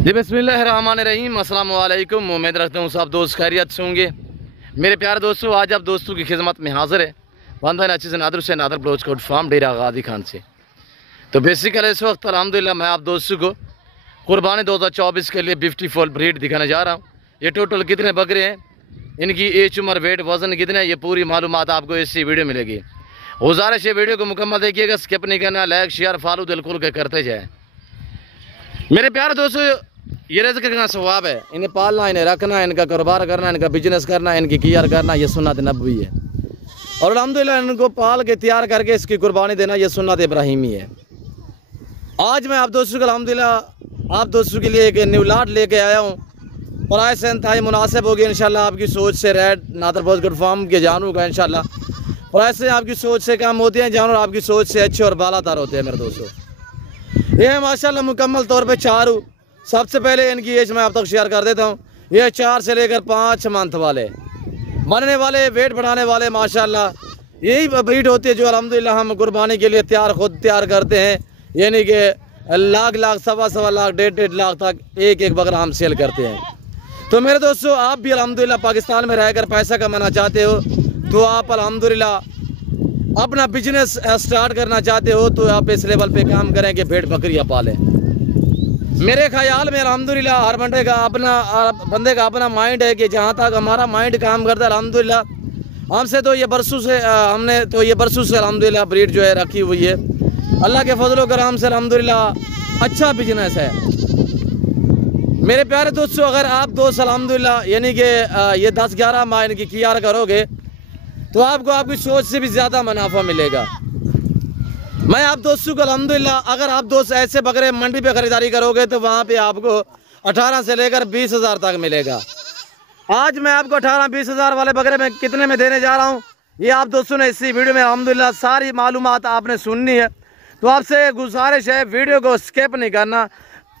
जी बिस्मिल्लाहिर्रहमानिर्रहीम, अस्सलाम वालेकुम। उम्मीद रखता हूँ सब दोस्त खैरियत से होंगे। मेरे प्यारे दोस्तों, आज आप दोस्तों की खिदमत में हाजिर है बंदा नाचिज़ नादर से नादर बलोच कोट फार्म डेरा गादी खान से। तो बेसिकली इस वक्त अल्हम्दुलिल्लाह मैं आप दोस्तों को कुर्बानी 2024 के लिए ब्यूटीफुल ब्रीड दिखाने जा रहा हूँ। ये टोटल कितने बकरे हैं, इनकी एज, उम्र, वेट, वजन कितना है, ये पूरी मालूमात आपको इसी वीडियो में मिलेगी। गुजारिश है वीडियो को मुकम्मल देखिएगा, स्किप नहीं करना, लाइक शेयर फॉलो दिल खुल के करते जाए। मेरे प्यारे दोस्तों, ये रिज़्क़ का सवाब है, इन्हें पालना, इन्हें रखना, इनका कारोबार करना, इनका बिजनेस करना, इनकी केयर करना, ये सुन्नत नबवी है। और अल्हम्दुलिल्लाह इनको पाल के तैयार करके इसकी कुर्बानी देना, ये सुन्नत इब्राहिमी है। आज मैं आप दोस्तों को अल्हम्दुलिल्लाह आप दोस्तों के लिए एक न्यू लाट लेके आया हूँ। प्राइस इंतहाई मुनासिब होगी इंशाल्लाह। आपकी सोच से रेड नादर बलोच फार्म के जानवर का इंशाल्लाह प्राइस आपकी सोच से कम होते हैं, जानवर आपकी सोच से अच्छे और बालातर होते हैं। मेरे दोस्तों, ये है माशाल्लाह मुकम्मल तौर पे चारू। सबसे पहले इनकी एज मैं आप तक शेयर कर देता हूँ। ये 4 से लेकर 5 मंथ वाले बनने वाले, वेट बढ़ाने वाले माशाल्लाह यही ब्रीड होती है जो अल्हम्दुलिल्लाह हम कुर्बानी के लिए खुद तैयार करते हैं। यानी कि लाख, सवा लाख, 1.5 लाख तक एक बकरा हम सेल करते हैं। तो मेरे दोस्तों, आप भी अल्हम्दुलिल्लाह पाकिस्तान में रहकर पैसा कमाना चाहते हो तो आप अल्हम्दुलिल्लाह अपना बिजनेस स्टार्ट करना चाहते हो तो आप इस लेवल पे काम करें कि भेड़ बकरियाँ पालें। मेरे ख्याल में अल्हम्दुलिल्लाह हर बंदे का अपना माइंड है कि जहाँ तक हमारा माइंड काम करता है अल्हम्दुलिल्लाह हमने तो ये बरसों से अल्हम्दुलिल्लाह ब्रीड जो है रखी हुई है। अल्लाह के फजल करम से अल्हम्दुलिल्लाह अच्छा बिजनेस है। मेरे प्यारे दोस्तों, अगर आप दोस्त अल्हम्दुलिल्लाह यानी कि ये 10-11 माह इनकी कियार करोगे तो आपको आपकी सोच से भी ज़्यादा मुनाफा मिलेगा। मैं आप दोस्तों को अल्हम्दुलिल्लाह अगर आप दोस्त ऐसे बकरे मंडी पे ख़रीदारी करोगे तो वहाँ पे आपको 18 से लेकर 20 हज़ार तक मिलेगा। आज मैं आपको 18-20 हज़ार वाले बकरे में कितने में देने जा रहा हूँ, ये आप दोस्तों ने इसी वीडियो में अल्हम्दुलिल्लाह सारी मालूमात आपने सुननी है। तो आपसे गुजारिश है वीडियो को स्किप नहीं करना,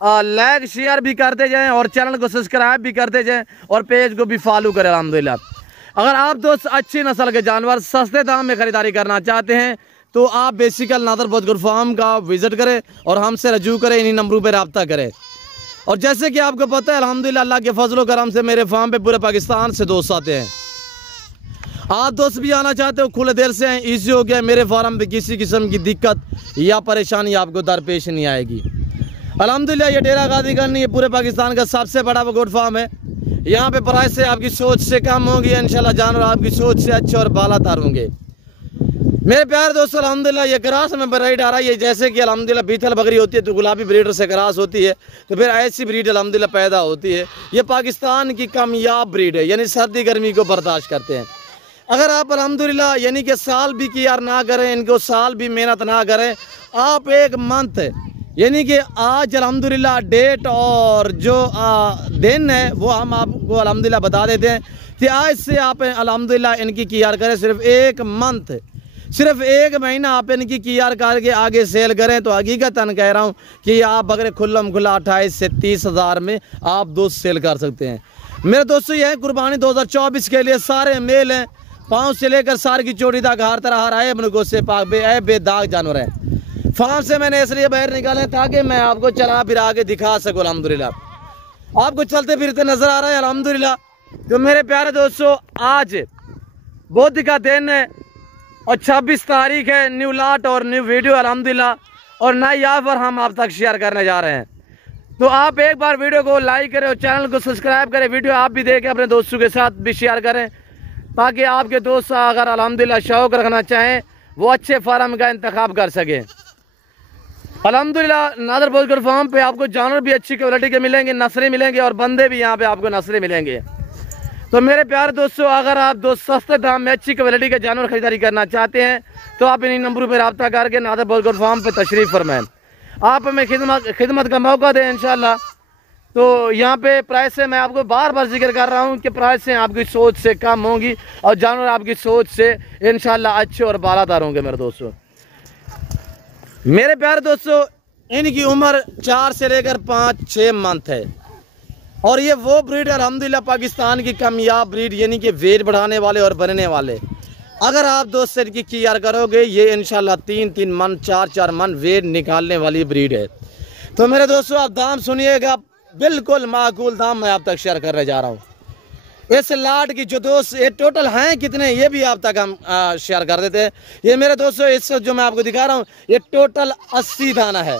लाइक शेयर भी करते जाएँ और चैनल को सब्सक्राइब भी करते जाएँ और पेज को भी फॉलो करें। अल्हम्दुलिल्लाह अगर आप दोस्त अच्छी नस्ल के जानवर सस्ते दाम में ख़रीदारी करना चाहते हैं तो आप बेसिकल नादर बलोच फार्म का विज़िट करें और हमसे रजू करें, इन्हीं नंबरों पर रब्ता करें। और जैसे कि आपको पता है अल्हम्दुलिल्लाह अल्लाह के फजल करम से मेरे फार्म पे पूरे पाकिस्तान से दोस्त आते हैं। आप दोस्त भी आना चाहते हो खुले दिल से हैं, ईजी हो गया। मेरे फार्म पे किसी किस्म की दिक्कत या परेशानी आपको दरपेश नहीं आएगी। अल्हम्दुलिल्लाह ये डेरा गादी खान ये पूरे पाकिस्तान का सबसे बड़ा गोट फार्म है। यहाँ पे प्राइस से आपकी सोच से कम होगी इंशाल्लाह, जानवर आपकी सोच से अच्छे और बालातर होंगे। मेरे प्यारे दोस्तों, अल्हम्दुलिल्लाह ये क्रास में ब्रीड आ रहा है। जैसे कि अल्हम्दुलिल्लाह बीथल बकरी होती है तो गुलाबी ब्रीडर से क्रास होती है तो फिर ऐसी ब्रीड अल्हम्दुलिल्लाह पैदा होती है। ये पाकिस्तान की कामयाब ब्रीड है, यानी सर्दी गर्मी को बर्दाश्त करते हैं। अगर आप अल्हम्दुलिल्लाह यानी कि साल भी कियार ना करें, इनको साल भी मेहनत ना करें, आप एक मंथ यानी कि आज अल्हम्दुलिल्लाह डेट और जो दिन है वो हम आपको अल्हम्दुलिल्लाह बता देते हैं कि आज से आप अल्हम्दुलिल्लाह इनकी कियार करें। सिर्फ एक मंथ, सिर्फ 1 महीना आप इनकी कियार करके आगे सेल करें तो हकीकतन कह रहा हूँ कि आप बकरे खुला 28 से 30 हज़ार में आप दोस्त सेल कर सकते हैं। मेरे दोस्तों, यह कुर्बानी 2024 के लिए सारे मेल हैं, पाँव से लेकर सार की चोटी तक हर तरह हर आए बनगो से पाक बेदाग जानवर हैं। फार्म से मैंने इसलिए बाहर निकाले ताकि मैं आपको चला फिर आगे दिखा सकूँ। अल्हम्दुलिल्लाह आपको चलते फिरते नज़र आ रहा है अल्हम्दुलिल्लाह। तो मेरे प्यारे दोस्तों, आज बुध का दिन है और 26 तारीख है। न्यू लाट और न्यू वीडियो अल्हम्दुलिल्लाह और नई ऑफर हम आप तक शेयर करने जा रहे हैं। तो आप एक बार वीडियो को लाइक करें और चैनल को सब्सक्राइब करें। वीडियो आप भी देखें, अपने दोस्तों के साथ भी शेयर करें ताकि आपके दोस्त अगर अल्हम्दुलिल्लाह शौक रखना चाहें वो अच्छे फार्म का इंतखाब कर सकें। अल्हम्दुलिल्लाह नादर बलोच फार्म पे आपको जानवर भी अच्छी क्वालिटी के मिलेंगे, नस्लें मिलेंगे और बंदे भी यहाँ पे आपको नस्लें मिलेंगे। तो मेरे प्यारे दोस्तों, अगर आप दोस्त सस्ते दाम में अच्छी क्वालिटी के जानवर खरीदारी करना चाहते हैं तो आप इन्हीं नंबरों पर रब्ता करके नादर बलोच फार्म पे तशरीफ़ फरमाएं। आप हमें खिदमत का मौका दें इंशाल्लाह। तो यहाँ पे प्राइस से मैं आपको बार बार जिक्र कर रहा हूँ कि प्राइस से आपकी सोच से कम होंगी और जानवर आपकी सोच से इंशाल्लाह अच्छे और बालादार होंगे। मेरे प्यारे दोस्तों, इनकी उम्र 4 से लेकर 5-6 मंथ है और ये वो ब्रीड है अल्हम्दुलिल्लाह पाकिस्तान की कामयाब ब्रीड, यानी कि वेट बढ़ाने वाले और बनने वाले। अगर आप दोस्त से इनकी केयर करोगे ये इंशाल्लाह 3-3 मन 4-4 मन वेट निकालने वाली ब्रीड है। तो मेरे दोस्तों, आप दाम सुनिएगा बिल्कुल माकूल दाम मैं आप तक शेयर करने जा रहा हूँ। इस लाट की जो दोस्त ये टोटल हैं कितने ये भी आप तक हम शेयर कर देते हैं। ये मेरे दोस्तों इस जो मैं आपको दिखा रहा हूँ ये टोटल 80 दाना है।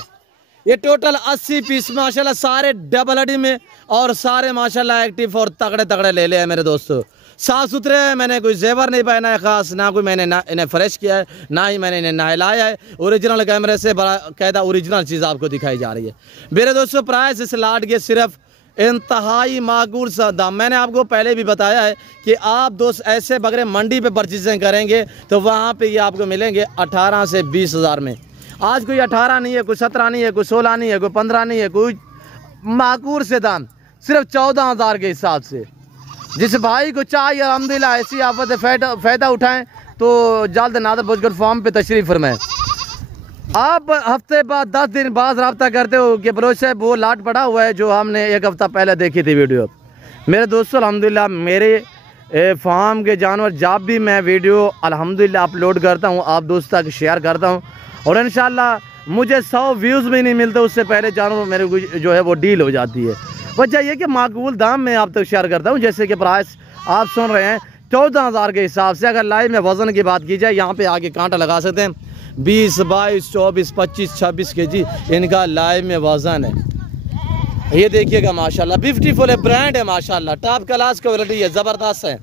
ये टोटल 80 पीस माशाल्लाह सारे डबल हड्डी में और सारे माशाल्लाह एक्टिव और तगड़े तगड़े ले हैं मेरे दोस्तों। साफ़ सुथरे हैं, मैंने कोई जेवर नहीं पहना है ख़ास, ना कोई मैंने इन्हें फ्रेश किया है, ना ही मैंने इन्हें नहलाया है। ओरिजिनल कैमरे से बड़ा कायदा ओरिजिनल चीज़ आपको दिखाई जा रही है मेरे दोस्तों। प्राइस इस लाट के सिर्फ इंतहाई माकूल सा दाम। मैंने आपको पहले भी बताया है कि आप दोस्त ऐसे बकरे मंडी पे परचेजिंग करेंगे तो वहाँ पे ये आपको मिलेंगे 18 से 20 हज़ार में। आज कोई 18 नहीं है, कोई 17 नहीं है, कोई 16 नहीं है, कोई 15 नहीं है, कोई माकूल से दाम सिर्फ 14,000 के हिसाब से। जिस भाई को चाहिए अल्हम्दुलिल्लाह ऐसी आफत फ़ायदा उठाएं तो जल्द नादर भोजगढ़ फार्म पे तशरीफ़ फरमाएं। आप हफ्ते बाद 10 दिन बाद रब्ता करते हो कि बरोच साहब वो लाट पड़ा हुआ है जो हमने एक हफ़्ता पहले देखी थी वीडियो। मेरे दोस्तों अल्हम्दुलिल्लाह मेरे फार्म के जानवर जब भी मैं वीडियो अल्हम्दुलिल्लाह अपलोड करता हूँ आप दोस्तों तक शेयर करता हूँ और इंशाल्लाह मुझे 100 व्यूज़ भी नहीं मिलते उससे पहले जानवर मेरे को जो है वो डील हो जाती है। वजह यह कि माकूल दाम में आप तक शेयर करता हूँ। जैसे कि प्राइस आप सुन रहे हैं 14,000 के हिसाब से। अगर लाइव में वज़न की बात की जाए यहाँ पे आगे कांटा लगा सकते हैं 20, 22, 24, 25, 26 kg इनका लाइव में वज़न है। ये देखिएगा माशाल्लाह ब्यूटीफुल है, ब्रांड है माशाल्लाह, टॉप क्लास क्वालिटी है, ज़बरदस्त है।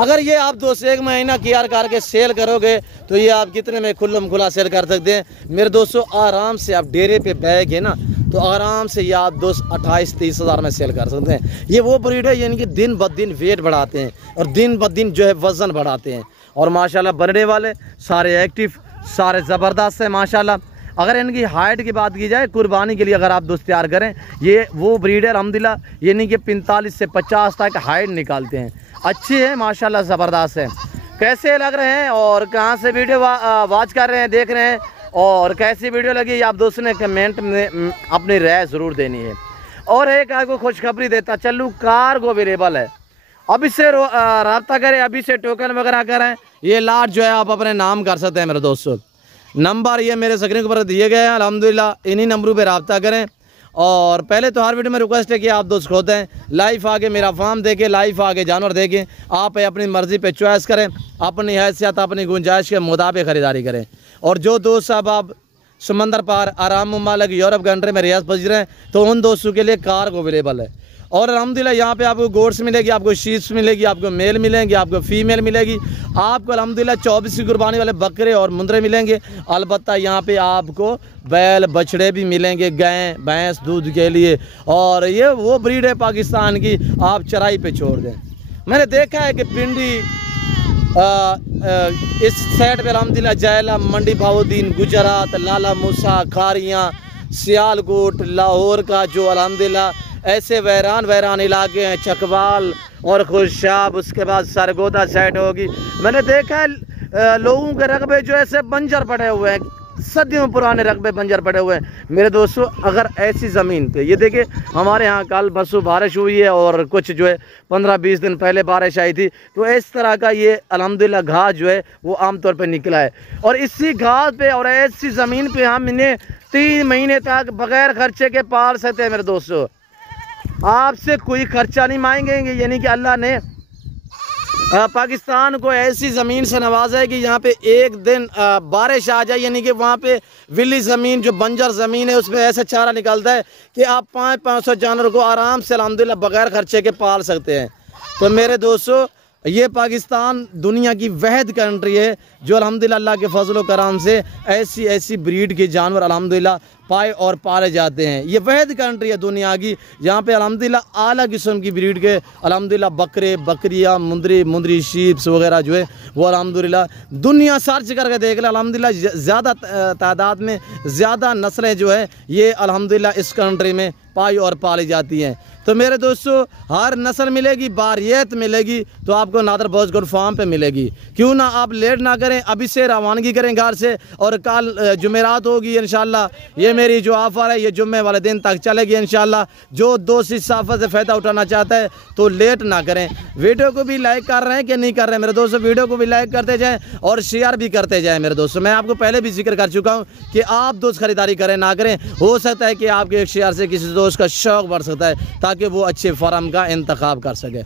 अगर ये आप दोस्त 1 महीना केयर करके सेल करोगे तो ये आप कितने में खुल्लम खुला सेल कर सकते हैं मेरे दोस्तों। आराम से आप डेरे पे बैग है ना तो आराम से ये आप दोस्त 28-30 हज़ार में सेल कर सकते हैं। ये वो ब्रीड है यानी कि दिन ब दिन वेट बढ़ाते हैं और दिन ब दिन जो है वज़न बढ़ाते हैं और माशाल्लाह बनने वाले सारे एक्टिव सारे ज़बरदस्त हैं माशाल्लाह। अगर इनकी हाइट की बात की जाए कुर्बानी के लिए अगर आप दोस्त तैयार करें ये वो ब्रीड है अल्हम्दुलिल्लाह यानी कि 45 से 50 तक हाइट निकालते हैं। अच्छे हैं माशाल्लाह, ज़बरदस्त है। कैसे लग रहे हैं और कहाँ से वीडियो वॉच कर रहे हैं देख रहे हैं और कैसी वीडियो लगी आप दोस्तों ने कमेंट में अपनी राय ज़रूर देनी है। और एक आपको खुशखबरी देता चलूँ, कार्गो अवेलेबल है, अभी से रब्ता करें, अभी से टोकन वगैरह करें। ये लाट जो है आप अपने नाम कर सकते हैं मेरे दोस्तों। नंबर ये मेरे स्क्रीन के ऊपर दिए गए हैं अल्हम्दुलिल्लाह, इन्हीं नंबरों पे रब्ता करें। और पहले तो हर वीडियो में रिक्वेस्ट है कि आप दोस्त खोते हैं लाइव आके मेरा फार्म देखें, लाइव आके जानवर देखें, आप अपनी मर्ज़ी पे चॉइस करें, अपनी हैसियत अपनी गुंजाइश के मुताबिक ख़रीदारी करें। और जो दोस्त साहब आप समंदर पार आराम मुमालिक यूरोप कंट्री में रियाज पहुँच रहे हैं तो उन दोस्तों के लिए कार्गो अवेलेबल है। और अल्हम्दुलिल्लाह यहाँ पे आपको गोड्स मिलेगी, आपको शीप्स मिलेगी, आपको मेल मिलेंगे, आपको फीमेल मिलेगी, आपको अल्हम्दुलिल्लाह 24 की कुर्बानी वाले बकरे और मुंदरे मिलेंगे। अलबत्ता यहाँ पे आपको बैल बछड़े भी मिलेंगे, गाय भैंस दूध के लिए। और ये वो ब्रीड है पाकिस्तान की आप चराई पे छोड़ दें। मैंने देखा है कि पिंडी इस साइड पे अल्हम्दुलिल्लाह जैला, मंडी भाउद्दीन, गुजरात, लाला मूसा, खारियाँ, सियालकोट, लाहौर का जो अल्हम्दुलिल्लाह ऐसे वैरान इलाके हैं, चकवाल और खुशाब, उसके बाद सरगोदा साइड होगी। मैंने देखा है लोगों के रकबे जो ऐसे बंजर पड़े हुए हैं, सदियों पुराने रकबे बंजर पड़े हुए हैं मेरे दोस्तों। अगर ऐसी ज़मीन पे ये देखिए हमारे यहाँ कल परसों बारिश हुई है और कुछ जो है 15-20 दिन पहले बारिश आई थी तो इस तरह का ये अल्हम्दुलिल्लाह घास जो है वो आमतौर पर निकला है। और इसी घास पे और ऐसी ज़मीन पे हम इन्हें 3 महीने तक बग़ैर खर्चे के पाल सकते हैं मेरे दोस्तों। आपसे कोई खर्चा नहीं मांगेंगे, यानी कि अल्लाह ने पाकिस्तान को ऐसी ज़मीन से नवाजा है कि यहाँ पे एक दिन बारिश आ जाए यानी कि वहाँ पे विली ज़मीन जो बंजर ज़मीन है उसमें ऐसा चारा निकलता है कि आप 500 जानवर को आराम से अल्हम्दुलिल्लाह बग़ैर खर्चे के पाल सकते हैं। तो मेरे दोस्तों ये पाकिस्तान दुनिया की वहद कंट्री है जो अल्हम्दुलिल्लाह अल्लाह के फजल करम से ऐसी ब्रीड के जानवर अल्हम्दुलिल्लाह पाए और पाले जाते हैं। ये वहद कंट्री है दुनिया की जहाँ पे अल्हम्दुलिल्लाह आला किस्म की ब्रीड के अल्हम्दुलिल्लाह बकरे बकरियाँ मुंदरी शीप्स वगैरह जो है वो अल्हम्दुलिल्लाह दुनिया सर्च करके देख ले अल्हम्दुलिल्लाह ज़्यादा तादाद में ज़्यादा नस्लें जो है ये अल्हम्दुलिल्लाह इस कंट्री में पाई और पाली जाती हैं। तो मेरे दोस्तों हर नस्ल मिलेगी, बारियत मिलेगी तो आपको नादर भोजगढ़ फार्म पे मिलेगी। क्यों ना आप लेट ना करें, अभी से रवानगी करें घर से और कल जुमेरात होगी इंशाल्लाह ये मेरी जो ऑफ़र है ये जुम्मे वाले दिन तक चलेगी इंशाल्लाह। जो दोस्त इस ऑफ़र से फ़ायदा उठाना चाहता है तो लेट ना करें। वीडियो को भी लाइक कर रहे हैं कि नहीं कर रहे हैं मेरे दोस्तों? वीडियो को भी लाइक करते जाएँ और शेयर भी करते जाएँ मेरे दोस्तों। मैं आपको पहले भी जिक्र कर चुका हूँ कि आप दोस्त ख़रीदारी करें ना करें, हो सकता है कि आपके एक शेयर से किसी दोस्त का शौक़ बढ़ सकता है ताकि वो अच्छे फार्म का इंतखाब कर सके।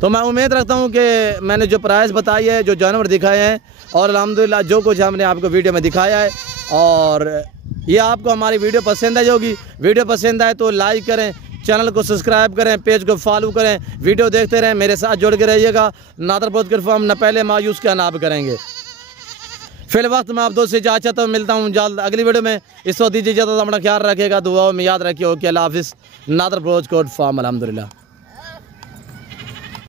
तो मैं उम्मीद रखता हूँ कि मैंने जो प्राइस बताई है, जो जानवर दिखाए हैं और अल्हम्दुलिल्लाह जो कुछ हमने आपको वीडियो में दिखाया है, और ये आपको हमारी वीडियो पसंद आई होगी। वीडियो पसंद आए तो लाइक करें, चैनल को सब्सक्राइब करें, पेज को फॉलो करें, वीडियो देखते रहें, मेरे साथ जुड़ के रहिएगा। नादर ब्रोच फार्म न पहले मायूस क्या नाब करेंगे। फिल वक्त मैं आप दोस्त से इजाज़त चाहता हूँ, मिलता हूँ जल्द अगली वीडियो में। इस वक्त दीजिए इजाज़त, अपना ख्याल रखिएगा, दुआओं में याद रखिए। ओके, अल्लाह हाफिज़। नादर ब्रोच फार्म, अल्हम्दुलिल्लाह।